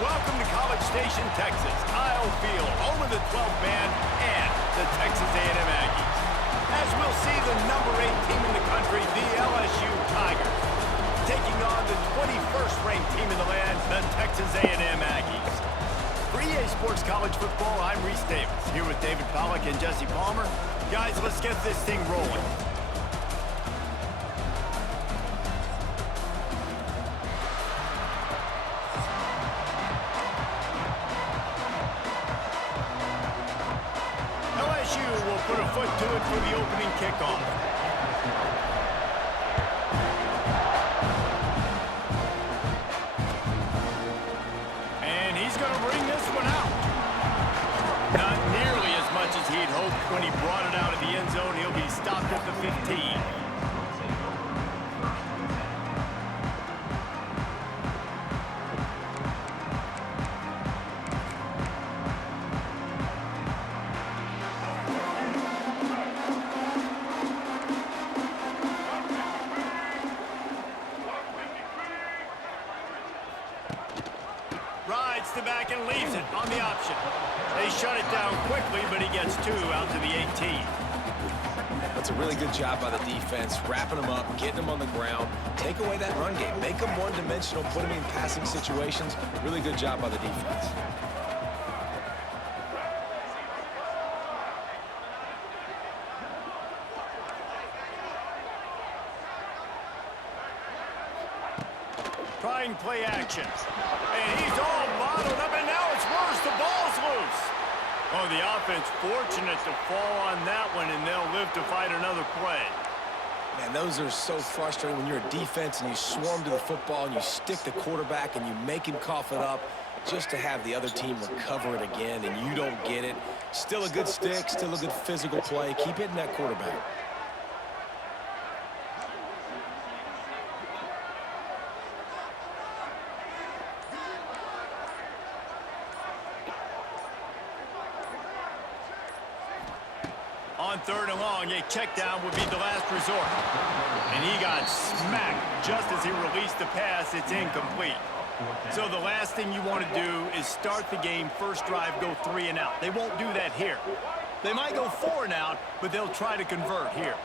Welcome to College Station, Texas, Kyle Field, home of the 12th man and the Texas A&M Aggies. As we'll see, the number 8 team in the country, the LSU Tigers, taking on the 21st ranked team in the land, the Texas A&M Aggies. For EA Sports College Football, I'm Reese Davis, here with David Pollack and Jesse Palmer. Guys, let's get this thing rolling. Will put a foot to it for the opening kickoff. And he's going to bring this one out. Not nearly as much as he'd hoped when he brought it out of the end zone. He'll be stopped at the 15. Rides to back and leaves it on the option. They shut it down quickly, but he gets 2 out to the 18. That's a really good job by the defense, wrapping them up, getting them on the ground, take away that run game, make them one-dimensional, put them in passing situations. Really good job by the defense. Trying play action. And he's all bottled up, and now it's worse. The ball's loose. Oh, the offense fortunate to fall on that one, and they'll live to fight another play. Man, those are so frustrating when you're a defense and you swarm to the football and you stick the quarterback and you make him cough it up just to have the other team recover it again, and you don't get it. Still a good stick, still a good physical play. Keep hitting that quarterback. On 3rd and long, a check down would be the last resort. And he got smacked just as he released the pass. It's incomplete. So the last thing you want to do is start the game, first drive, go 3 and out. They won't do that here. They might go 4 and out, but they'll try to convert here.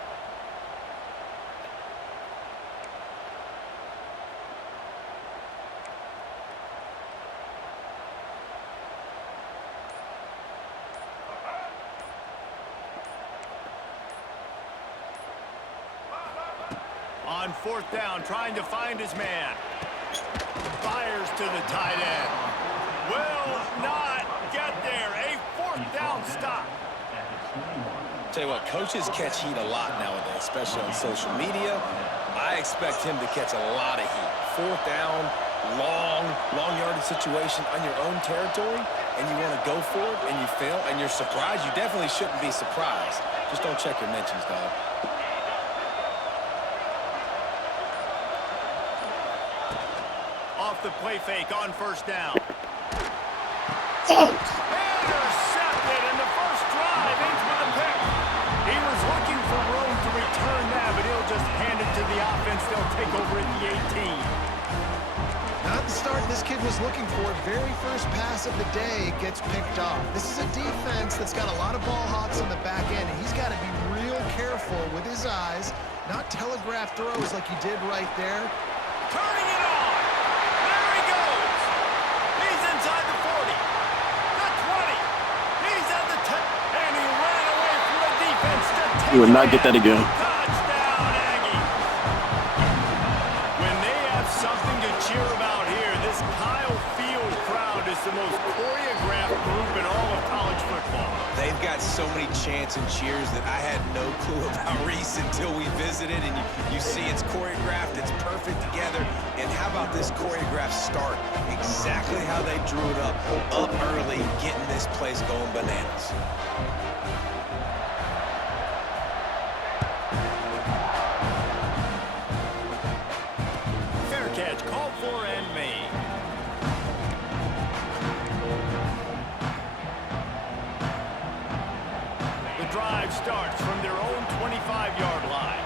On 4th down, trying to find his man. Fires to the tight end. Will not get there. A 4th down stop. Tell you what, coaches catch heat a lot nowadays, especially on social media. I expect him to catch a lot of heat. 4th down, long yardage situation on your own territory, and you want to go for it, and you fail, and you're surprised. You definitely shouldn't be surprised. Just don't check your mentions, dog. Off the play fake on 1st down. Intercepted, and the first drive ends with a pick. He was looking for room to return that, but he'll just hand it to the offense. They'll take over at the 18. Not the start this kid was looking for. Very first pass of the day gets picked off. This is a defense that's got a lot of ball hawks on the back end, and he's got to be real careful with his eyes, not telegraph throws like he did right there. Turning it on. There he goes. He's inside the 40. The 20. He's at the 10. And he ran away from the defense to take You would not get that again. Touchdown, Aggies. When they have something to cheer about here, this Kyle Field crowd is the most choreographed group in all of college football. They've got so many chants and cheers that I had no clue about Reese until we visited, and you see it's choreographed, it's perfect together. And how about this choreographed start? Exactly how they drew it up early, getting this place going bananas. Fair catch, called for and made. The drive starts from their own 25-yard line.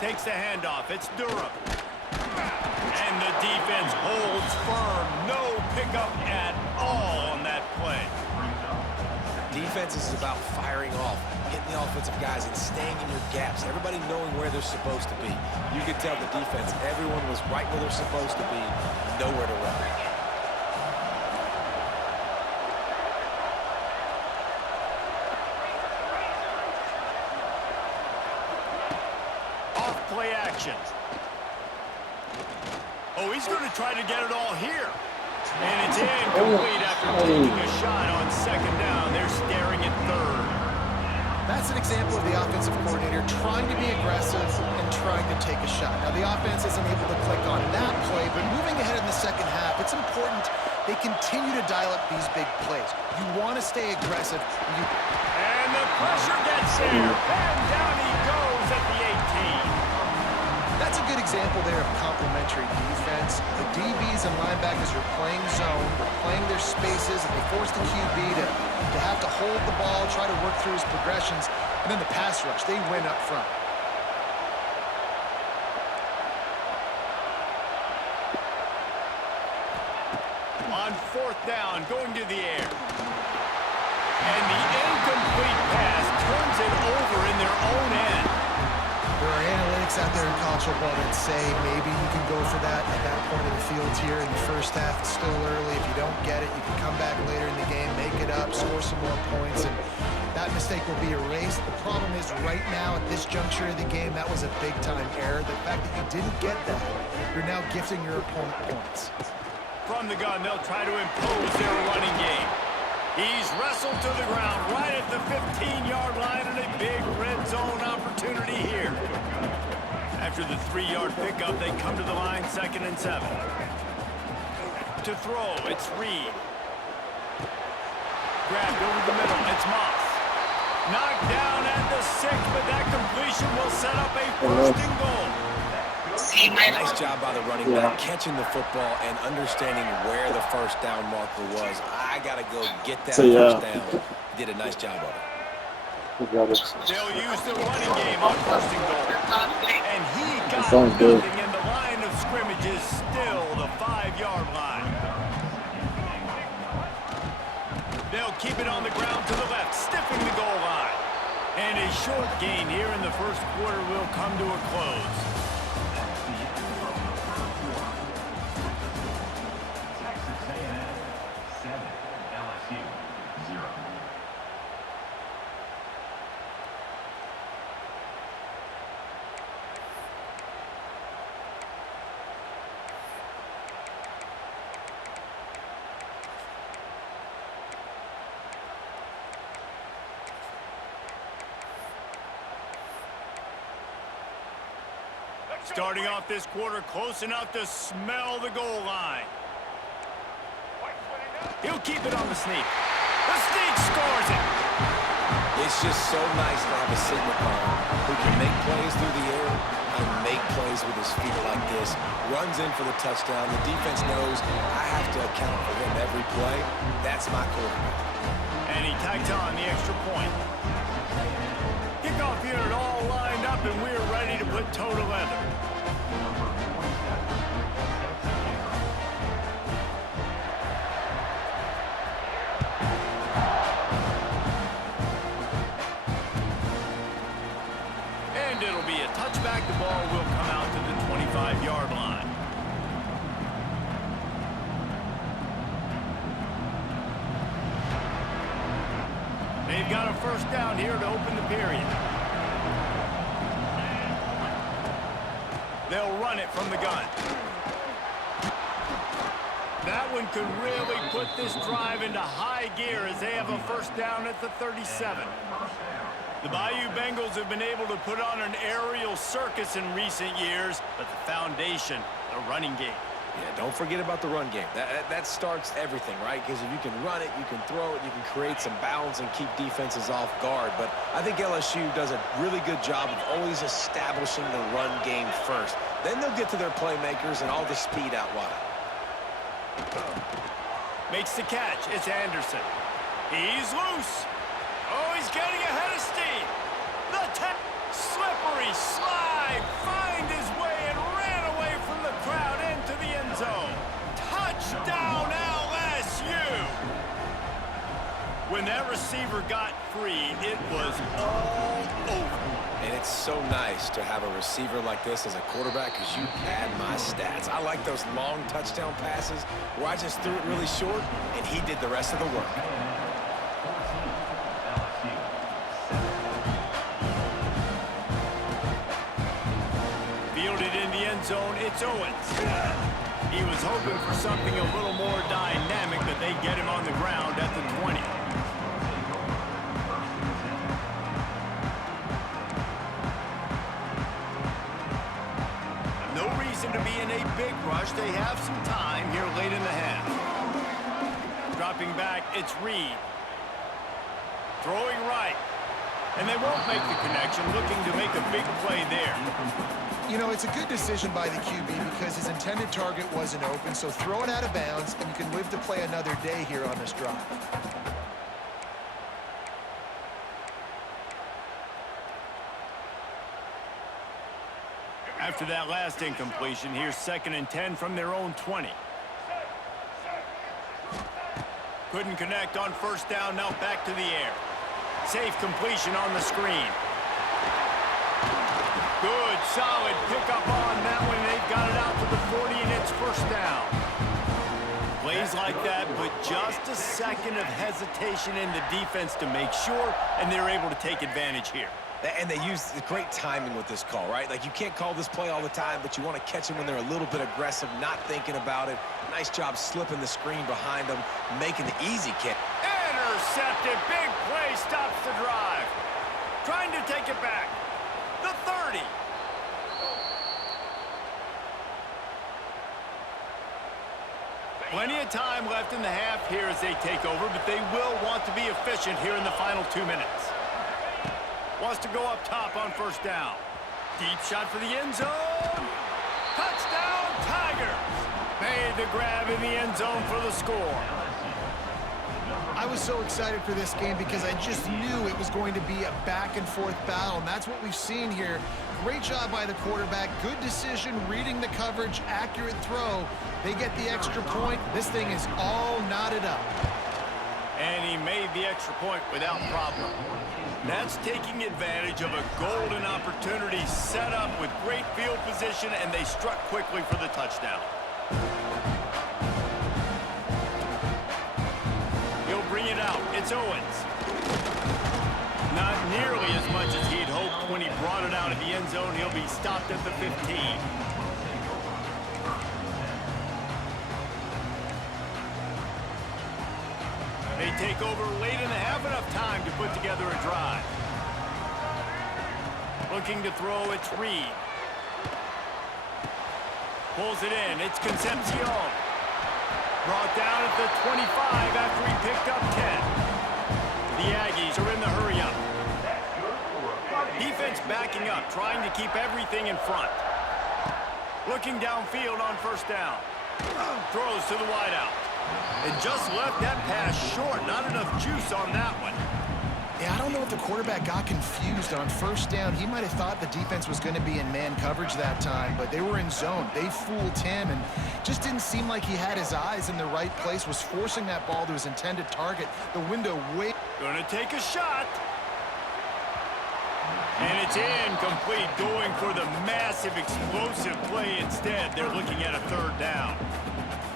Takes the handoff. It's Durham. And the defense holds firm. No pickup at all on that play. Defense is about firing off, hitting the offensive guys, and staying in your gaps. Everybody knowing where they're supposed to be. You could tell the defense, everyone was right where they're supposed to be, nowhere to run. Off play action. Oh, he's going to try to get it all here. And it's incomplete after taking a shot on second down. They're staring at third. That's an example of the offensive coordinator trying to be aggressive and trying to take a shot. Now, the offense isn't able to click on that play, but moving ahead in the second half, it's important they continue to dial up these big plays. You want to stay aggressive. And the pressure gets there. And down he goes at the 18. That's a good example there of complementary defense. The DBs and linebackers are playing zone, they're playing their spaces, and they force the QB to have to hold the ball, try to work through his progressions, and then the pass rush, they win up front. On fourth down, going to the air. And the incomplete pass turns it over in their own end. There are analytics out there in college football that say maybe you can go for that at that point of the field here in the first half. It's still early. If you don't get it, you can come back later in the game, make it up, score some more points, and that mistake will be erased. The problem is right now at this juncture of the game, that was a big-time error. The fact that you didn't get that, you're now gifting your opponent points. From the gun, they'll try to impose their running game. He's wrestled to the ground right at the 15-yard line, and a big red zone opportunity here. After the 3-yard pickup, they come to the line, 2nd and 7. To throw, it's Reed. Grabbed over the middle, it's Moss. Knocked down at the 6, but that completion will set up a 1st and goal. Nice job by the running back, catching the football and understanding where the first down marker was. I got to go get that first down. Did a nice job of it. They'll use the running game on 1st and goal. And he got nothing, and the line of scrimmage is still the 5-yard line. They'll keep it on the ground to the left, stiffing the goal line. And a short gain here in the first quarter will come to a close. Starting off this quarter close enough to smell the goal line. He'll keep it on the sneak. The sneak scores it. It's just so nice to have a signal caller who can make plays through the air and make plays with his feet like this. Runs in for the touchdown. The defense knows I have to account for him every play. That's my quarterback. And he tags on the extra point. Kickoff unit all lined up, and we're ready to put toe to leather. And it'll be a touchback. The ball will come out to the 25-yard line. They've got a first down here to open the period. They'll run it from the gun. That one could really put this drive into high gear as they have a first down at the 37. The Bayou Bengals have been able to put on an aerial circus in recent years, but the foundation, the running game. Yeah, don't forget about the run game. That starts everything, right? Because if you can run it, you can throw it, you can create some balance and keep defenses off guard. But I think LSU does a really good job of always establishing the run game first. Then they'll get to their playmakers and all the speed out wide. Makes the catch. It's Anderson. He's loose. Oh, he's getting ahead of steam. Slippery slide, find his way and ran away from the crowd into the end zone. Touchdown LSU! When that receiver got free, it was all over. And it's so nice to have a receiver like this as a quarterback because you pad my stats. I like those long touchdown passes where I just threw it really short and he did the rest of the work. Fielded in the end zone, it's Owens. He was hoping for something a little more dynamic, but they get him on the ground at the 20. No reason to be in a big rush. They have some time here late in the half. Dropping back, it's Reed. Throwing right. And they won't make the connection, looking to make a big play there. You know, it's a good decision by the QB because his intended target wasn't open, so throw it out of bounds, and you can live to play another day here on this drive. After that last incompletion, here's 2nd and 10 from their own 20. Couldn't connect on first down, now back to the air. Safe completion on the screen. Good, solid pickup on that one. They've got it out to the 40, and it's first down. Plays like that, but just a second of hesitation in the defense to make sure, and they're able to take advantage here. And they use great timing with this call, right? Like, you can't call this play all the time, but you want to catch them when they're a little bit aggressive, not thinking about it. Nice job slipping the screen behind them, making the easy kick. Intercepted. Big play stops the drive. Trying to take it back. The 30. Plenty of time left in the half here as they take over, but they will want to be efficient here in the final 2 minutes. Wants to go up top on first down. Deep shot for the end zone. Touchdown, Tigers. Made the grab in the end zone for the score. I was so excited for this game because I just knew it was going to be a back-and-forth battle, and that's what we've seen here. Great job by the quarterback. Good decision, reading the coverage, accurate throw. They get the extra point. This thing is all knotted up. And he made the extra point without problem. That's taking advantage of a golden opportunity set up with great field position, and they struck quickly for the touchdown. He'll bring it out. It's Owens. Not nearly as much as he'd hoped when he brought it out of the end zone. He'll be stopped at the 15. They take over late in the half, enough time to put together a drive. Looking to throw, it's Reed. Pulls it in, it's Concepcion. Brought down at the 25 after he picked up 10. The Aggies are in the hurry-up. Defense backing up, trying to keep everything in front. Looking downfield on first down. Throws to the wideout. And just left that pass short. Not enough juice on that one. Yeah, I don't know if the quarterback got confused on first down. He might have thought the defense was going to be in man coverage that time, but they were in zone. They fooled him and just didn't seem like he had his eyes in the right place, was forcing that ball to his intended target. The window way... Gonna take a shot. And it's incomplete, going for the massive explosive play instead. They're looking at a third down.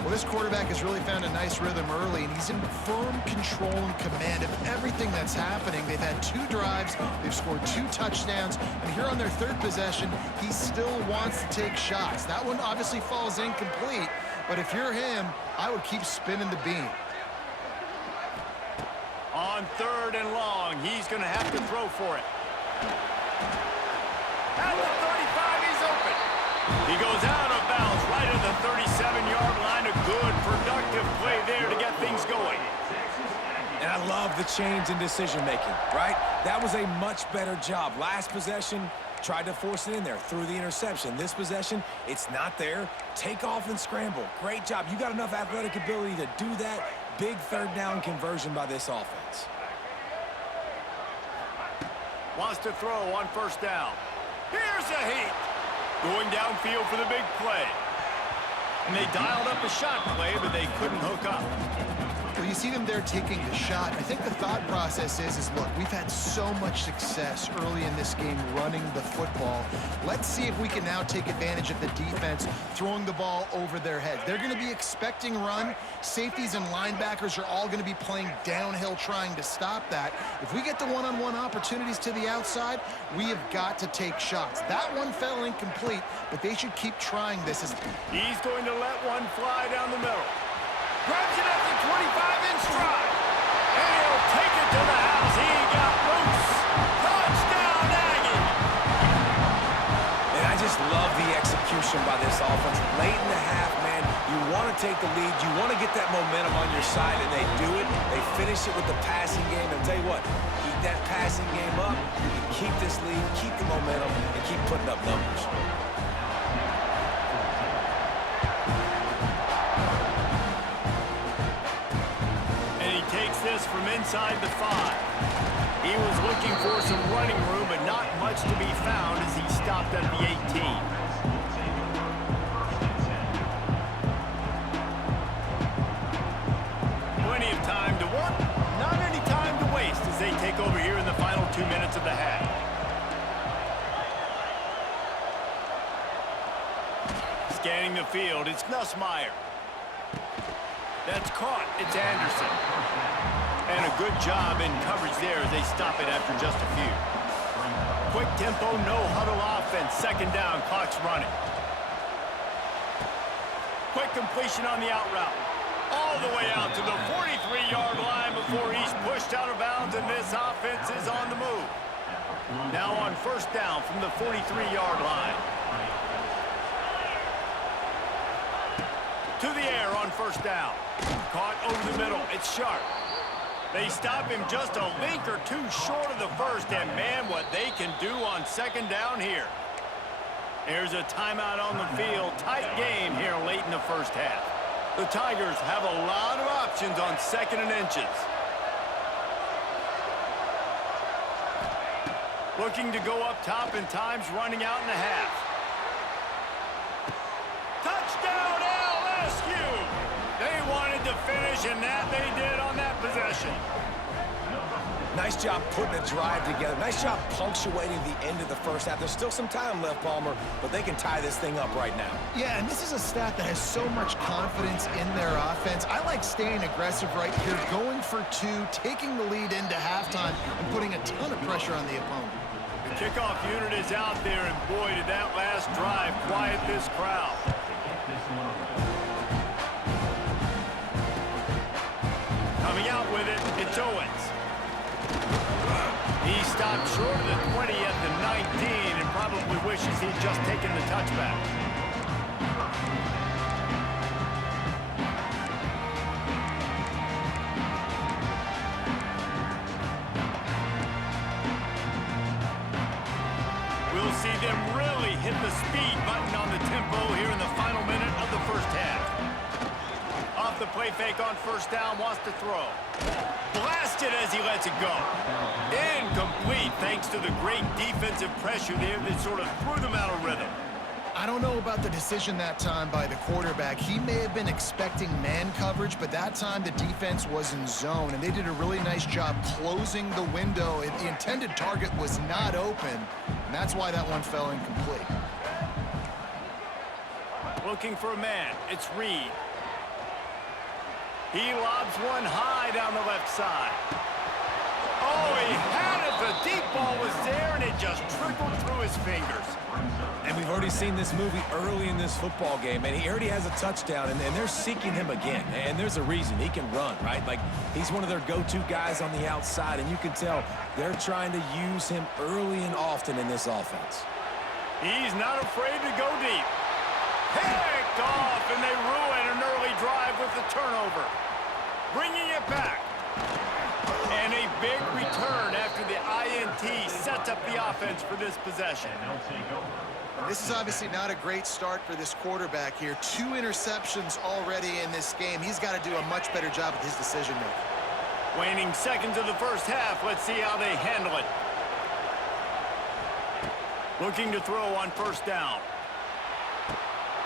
Well, this quarterback has really found a nice rhythm early, and he's in firm control and command of everything that's happening. They've had 2 drives, they've scored 2 touchdowns, and here on their 3rd possession, he still wants to take shots. That one obviously falls incomplete, but if you're him, I would keep spinning the beam. On 3rd and long, he's going to have to throw for it. At the 35, he's open. He goes out of bounds right at the 37-yard line. A good, productive play there to get things going. And I love the change in decision-making, right? That was a much better job. Last possession, tried to force it in there, threw the interception. This possession, it's not there. Take off and scramble. Great job. You got enough athletic ability to do that. Big 3rd down conversion by this offense. Wants to throw on first down. Here's a heat. Going downfield for the big play. And they dialed up a shot play, but they couldn't hook up. Well, you see them there taking the shot. I think the thought process is look, we've had so much success early in this game running the football. Let's see if we can now take advantage of the defense throwing the ball over their heads. They're going to be expecting run. Safeties and linebackers are all going to be playing downhill trying to stop that. If we get the one-on-one opportunities to the outside, we have got to take shots. That one fell incomplete, but they should keep trying this. He's going to let one fly down the middle. Grabs it at the 25 in stride. And he'll take it to the house. He got loose. Touchdown, Aggie. And I just love the execution by this offense. Late in the half, man, you want to take the lead. You want to get that momentum on your side, and they do it. They finish it with the passing game. And tell you what, keep that passing game up. You can keep this lead, keep the momentum, and keep putting up numbers. This from inside the 5. He was looking for some running room, but not much to be found as he stopped at the 18. Plenty of time to work, not any time to waste as they take over here in the final 2 minutes of the half. Scanning the field, it's Nussmeier. That's caught, it's Anderson. And a good job in coverage there as they stop it after just a few. Quick tempo, no huddle offense. Second down, clock's running. Quick completion on the out route. All the way out to the 43-yard line before he's pushed out of bounds, and this offense is on the move. Now on first down from the 43-yard line. To the air on first down. Caught over the middle. It's Sharp. They stop him just a link or two short of the first, and man, what they can do on second down here. There's a timeout on the field. Tight game here late in the first half. The Tigers have a lot of options on second and inches. Looking to go up top, and time's running out in the half. Touchdown, LSU! They wanted to finish, and that they did on that possession. Nice job putting a drive together. Nice job punctuating the end of the first half. There's still some time left, Palmer, but they can tie this thing up right now. Yeah, and this is a stat that has so much confidence in their offense. I like staying aggressive right here, going for two, taking the lead into halftime, and putting a ton of pressure on the opponent. The kickoff unit is out there, and boy, did that last drive quiet this crowd. Coming out with it, it's Owens. He stopped short of the 20 at the 19 and probably wishes he'd just taken the touchback. We'll see them really hit the speed button on the tempo here in the final minute of the first half. Off the play fake on first down, wants to throw. Blasted as he lets it go. Incomplete thanks to the great defensive pressure there that sort of threw them out of rhythm. I don't know about the decision that time by the quarterback. He may have been expecting man coverage, but that time the defense was in zone, and they did a really nice job closing the window. The intended target was not open, and that's why that one fell incomplete. Looking for a man. It's Reed. He lobs one high down the left side. Oh, he had it. The deep ball was there, and it just trickled through his fingers. And we've already seen this movie early in this football game, and he already has a touchdown, and they're seeking him again. And there's a reason. He can run, right? Like, he's one of their go-to guys on the outside, and you can tell they're trying to use him early and often in this offense. He's not afraid to go deep. Picked off, and they ruin an early drive with the turnover. Bringing it back. And a big return after the INT sets up the offense for this possession. This is obviously not a great start for this quarterback here. 2 interceptions already in this game. He's got to do a much better job with his decision-making. Waning seconds of the first half. Let's see how they handle it. Looking to throw on first down.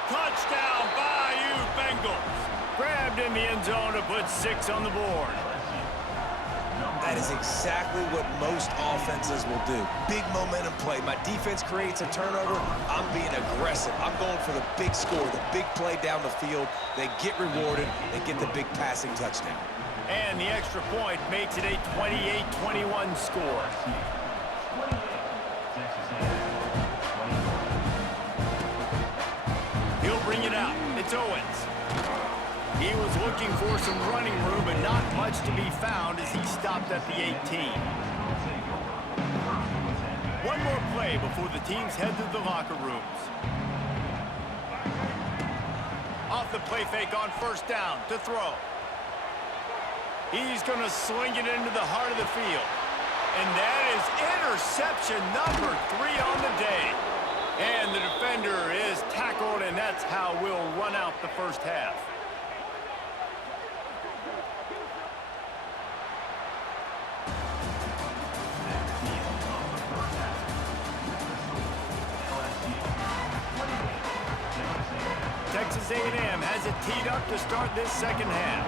Touchdown, Bayou Bengals. Grabbed in the end zone to put 6 on the board. That is exactly what most offenses will do. Big momentum play. My defense creates a turnover. I'm being aggressive. I'm going for the big score, the big play down the field. They get rewarded. They get the big passing touchdown. And the extra point makes it a 28-21 score. He'll bring it out. It's Owens. He was looking for some running room, but not much to be found as he stopped at the 18. One more play before the teams head to the locker rooms. Off the play fake on first down to throw. He's going to sling it into the heart of the field. And that is interception number 3 on the day. And the defender is tackled, and that's how we'll run out the first half. Texas A&M has it teed up to start this second half.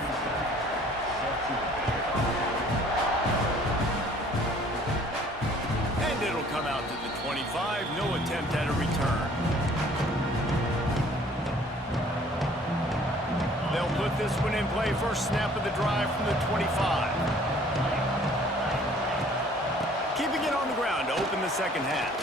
And it'll come out to the 25. No attempt at a return. They'll put this one in play. First snap of the drive from the 25. Keeping it on the ground to open the second half.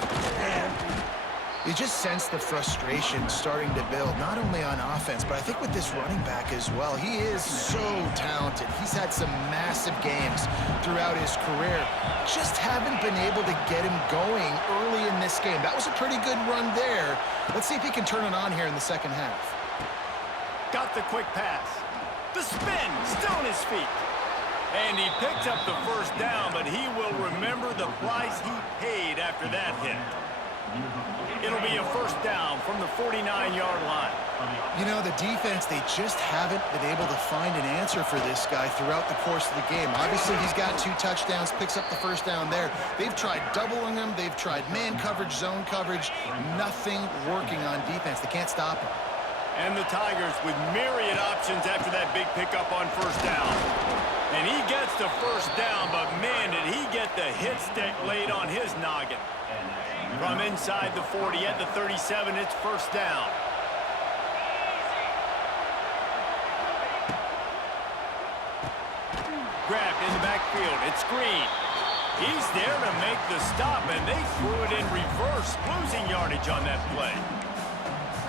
You just sense the frustration starting to build, not only on offense, but I think with this running back as well. He is so talented. He's had some massive games throughout his career. Just haven't been able to get him going early in this game. That was a pretty good run there. Let's see if he can turn it on here in the second half. Got the quick pass. The spin, still on his feet. And he picks up the first down, but he will remember the price he paid after that hit. It'll be a first down from the 49-yard line. You know, the defense, they just haven't been able to find an answer for this guy throughout the course of the game. Obviously, he's got 2 touchdowns, picks up the first down there. They've tried doubling him. They've tried man coverage, zone coverage. Nothing working on defense. They can't stop him. And the Tigers with myriad options after that big pickup on first down. And he gets the first down, but man, did he get the hit stick laid on his noggin. From inside the 40 at the 37, it's first down. Grabbed in the backfield, it's Green. He's there to make the stop, and they threw it in reverse, losing yardage on that play.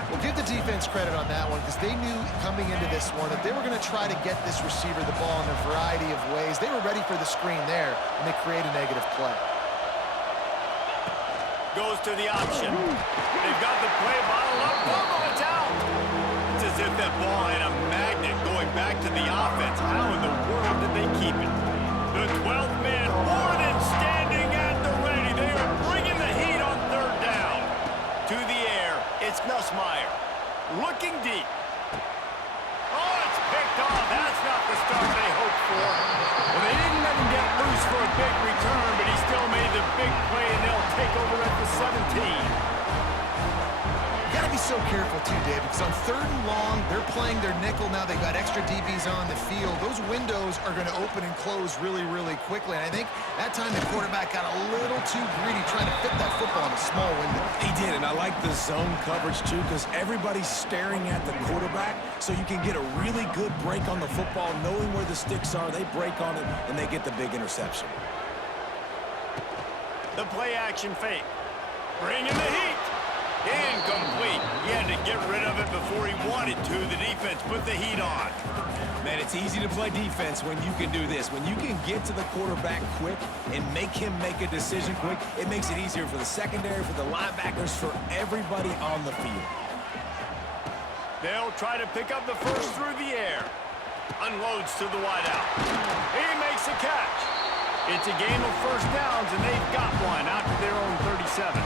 Well, give the defense credit on that one because they knew coming into this one that they were going to try to get this receiver the ball in a variety of ways. They were ready for the screen there, and they create a negative play. Goes to the option. They've got the play bottle up. Bubble, it's out. It's as if that ball had a magnet going back to the offense. How in the world did they keep it? The 12th man, Warren standing at the ready. They are bringing the heat on third down. To the air, it's Nussmeier. Looking deep. Oh, it's picked off. That's not the start they hoped for. Well, they didn't let him get loose for a big return, but he still made the big play, and they'll take over at the 17. You got to be so careful, too, Dave, because on third and long, they're playing their nickel now. They've got extra DBs on the field. Those windows are going to open and close really, really quickly. And I think that time the quarterback got a little too greedy trying to fit that football in a small window. He did, and I like the zone coverage, too, because everybody's staring at the quarterback, so you can get a really good break on the football, knowing where the sticks are. They break on it, and they get the big interception. The play-action fake. Bringing the heat. Incomplete. He had to get rid of it before he wanted to. The defense put the heat on. Man, it's easy to play defense when you can do this. When you can get to the quarterback quick and make him make a decision quick, it makes it easier for the secondary, for the linebackers, for everybody on the field. They'll try to pick up the first through the air. Unloads to the wideout. He makes a catch. It's a game of first downs, and they've got one out to their own 37.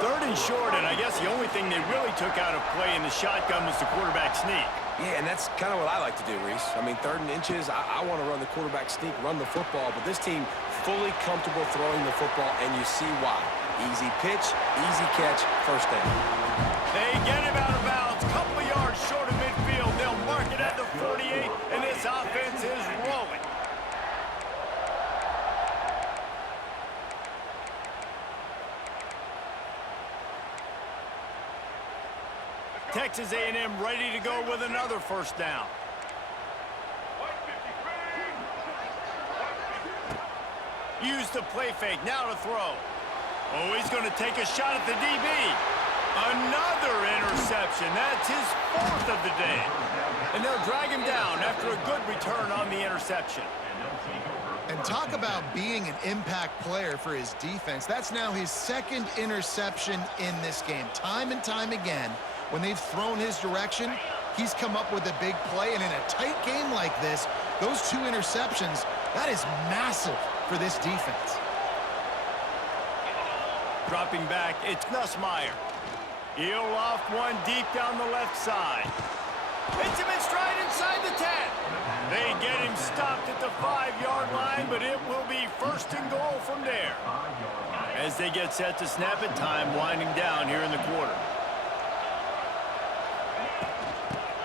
Third and short, and I guess the only thing they really took out of play in the shotgun was the quarterback sneak. Yeah, and that's kind of what I like to do, Reese. I mean, 3rd and inches, I want to run the quarterback sneak, run the football, but this team fully comfortable throwing the football, and you see why. Easy pitch, easy catch, first down. They get him out of bounds, couple of yards short of midfield. They'll mark it at the 48, and this offense is rolling. Texas A&M ready to go with another first down. Use the play fake, now to throw. Oh, he's going to take a shot at the DB. Another interception. That's his fourth of the day. And they'll drag him down after a good return on the interception. And talk about being an impact player for his defense. That's now his second interception in this game. Time and time again, when they've thrown his direction, he's come up with a big play. And in a tight game like this, those two interceptions, that is massive for this defense. Dropping back, it's Nussmeier. He'll off one deep down the left side. Hits him in stride inside the 10. They get him stopped at the 5-yard line, but it will be first and goal from there. As they get set to snap it, time winding down here in the quarter.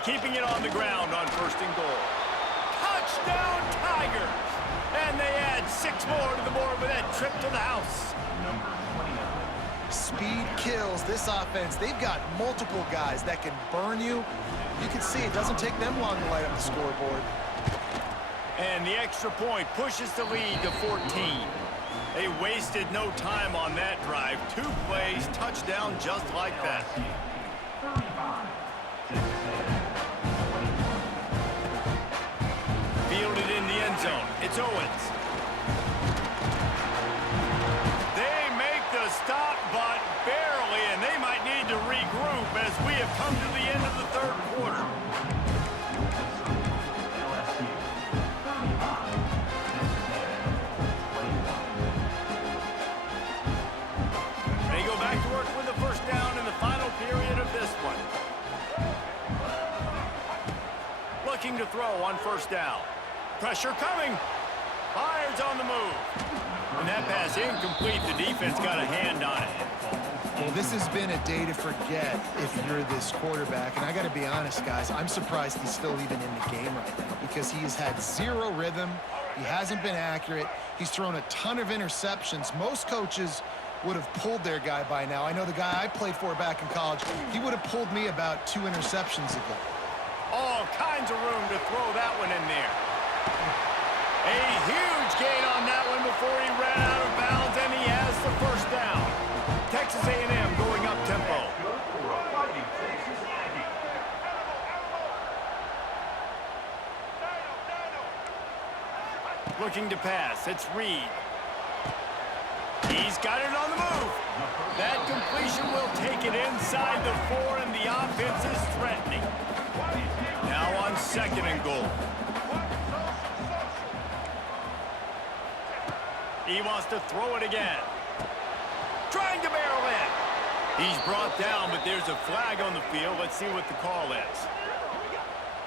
Keeping it on the ground on first and goal. Touchdown Tigers! And they add 6 more to the board with that trip to the house. Speed kills this offense. They've got multiple guys that can burn you. You can see it doesn't take them long to light up the scoreboard. And the extra point pushes the lead to 14. They wasted no time on that drive. 2 plays, touchdown just like that. Fielded in the end zone. It's Owens. They make the stop, but barely, and they might need to regroup as we have come to the end of the third quarter. They go back to work with the first down in the final period of this one. Looking to throw on first down. Pressure coming. Fires on the move. And that pass incomplete. The defense got a hand on it. Well, this has been a day to forget if you're this quarterback. And I got to be honest, guys, I'm surprised he's still even in the game right now because he has had 0 rhythm. He hasn't been accurate. He's thrown a ton of interceptions. Most coaches would have pulled their guy by now. I know the guy I played for back in college, he would have pulled me about 2 interceptions ago. All kinds of room to throw that one in there. A huge gain on that one before he ran out of bounds, and he has the first down. Texas A&M going up tempo. Looking to pass, it's Reed. He's got it on the move. That completion will take it inside the 4, and the offense is threatening. Now on second and goal. He wants to throw it again. Trying to barrel in. He's brought down, but there's a flag on the field. Let's see what the call is.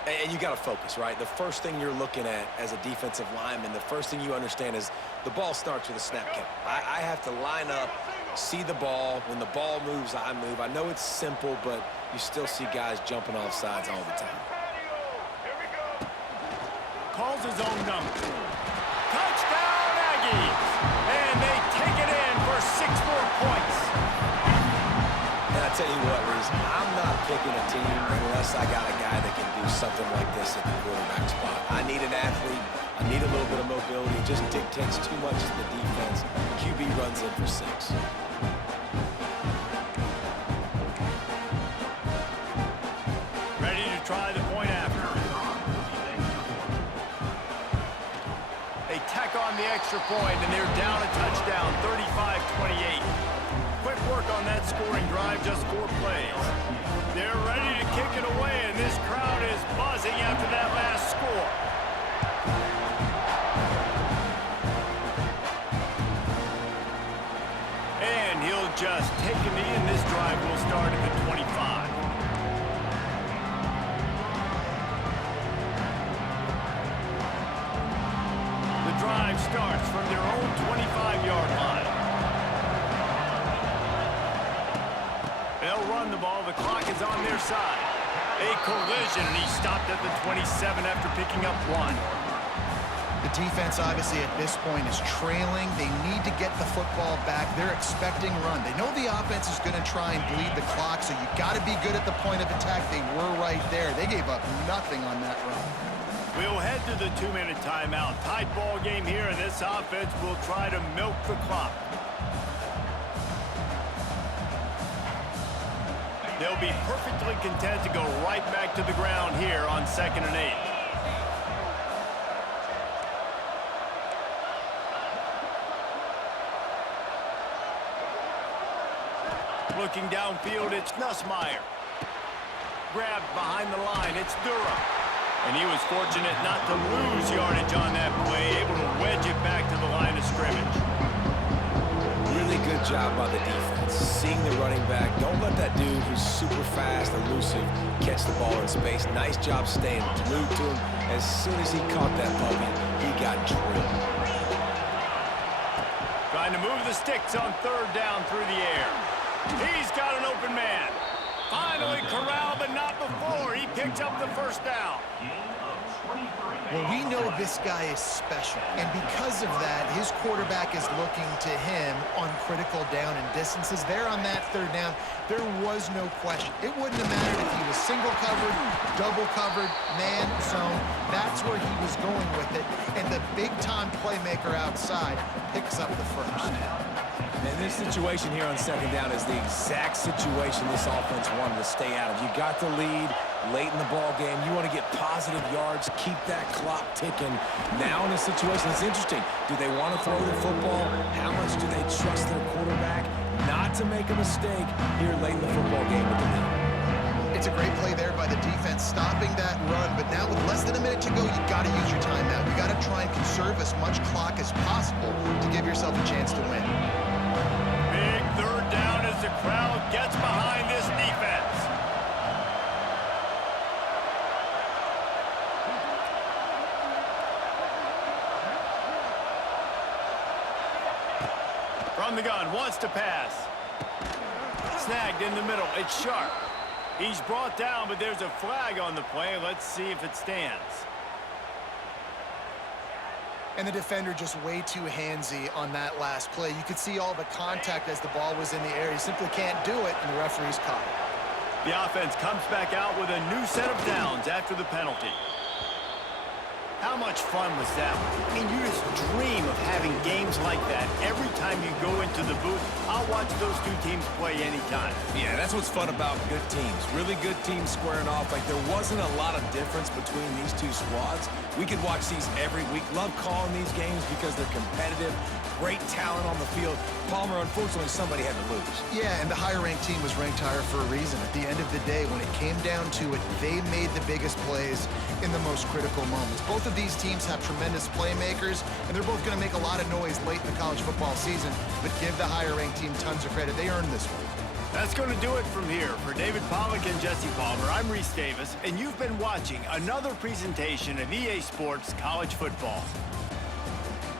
And you got to focus, right? The first thing you're looking at as a defensive lineman, the first thing you understand is the ball starts with a snap count. I have to line up, see the ball. When the ball moves, I move. I know it's simple, but you still see guys jumping off sides all the time. Calls his own number. Touchdown, Aggies! And they take it in for 6 more points. And I tell you what, Reese, I'm not picking a team unless I got a guy that can do something like this at the quarterback spot. I need an athlete. I need a little bit of mobility. It just dictates too much to the defense. QB runs in for 6. Ready to try the point after. They tack on the extra point, and they're down a touchdown, 35-28. Quick work on that scoring drive, just 4 plays. They're ready to kick it away, and this crowd is buzzing after that last score. And he'll just take a knee, and this drive will start at the 25. The drive starts from their own 25-yard line. They'll run the ball. The clock is on their side. A collision, and he stopped at the 27 after picking up 1. The defense, obviously, at this point is trailing. They need to get the football back. They're expecting run. They know the offense is going to try and bleed the clock, so you got to be good at the point of attack. They were right there. They gave up nothing on that run. We'll head to the 2-minute timeout. Tight ball game here, and this offense will try to milk the clock. They'll be perfectly content to go right back to the ground here on 2nd and 8. Looking downfield, it's Nussmeier. Grabbed behind the line, it's Durham. And he was fortunate not to lose yardage on that play, able to wedge it back to the line of scrimmage. Really good job by the defense. Seeing the running back. Don't let that dude who's super fast, elusive, catch the ball in space. Nice job staying glued to him. As soon as he caught that puppy, he got drilled. Trying to move the sticks on 3rd down through the air. He's got an open man. Finally corralled, but not before. He picked up the 1st down. Well, we know this guy is special, and because of that, his quarterback is looking to him on critical down and distances. There on that 3rd down, there was no question. It wouldn't have mattered if he was single covered, double covered, man, zone. That's where he was going with it, and the big-time playmaker outside picks up the 1st. And this situation here on 2nd down is the exact situation this offense wanted to stay out of. You got the lead late in the ball game. You want to get positive yards, keep that clock ticking. Now in a situation that's interesting, do they want to throw the football? How much do they trust their quarterback not to make a mistake here late in the football game with the lead? It's a great play there by the defense, stopping that run, but now with less than a minute to go, you got to use your timeout. You got to try and conserve as much clock as possible to give yourself a chance to win. Big 3rd down as the crowd gets behind this defense. From the gun, wants to pass. Snagged in the middle, it's Sharp. He's brought down, but there's a flag on the play. Let's see if it stands. And the defender just way too handsy on that last play. You could see all the contact as the ball was in the air. He simply can't do it, and the referee's caught it. The offense comes back out with a new set of downs after the penalty. How much fun was that? I mean, you just dream of having games like that. Every time you go into the booth, I'll watch those two teams play anytime. Yeah, that's what's fun about good teams. Really good teams squaring off. Like, there wasn't a lot of difference between these two squads. We could watch these every week. Love calling these games because they're competitive. Great talent on the field. Palmer, unfortunately, somebody had to lose. Yeah, and the higher-ranked team was ranked higher for a reason. At the end of the day, when it came down to it, they made the biggest plays in the most critical moments. Both of these teams have tremendous playmakers, and they're both going to make a lot of noise late in the college football season, but give the higher-ranked team tons of credit. They earned this one. That's going to do it from here. For David Pollack and Jesse Palmer, I'm Reese Davis, and you've been watching another presentation of EA Sports College Football.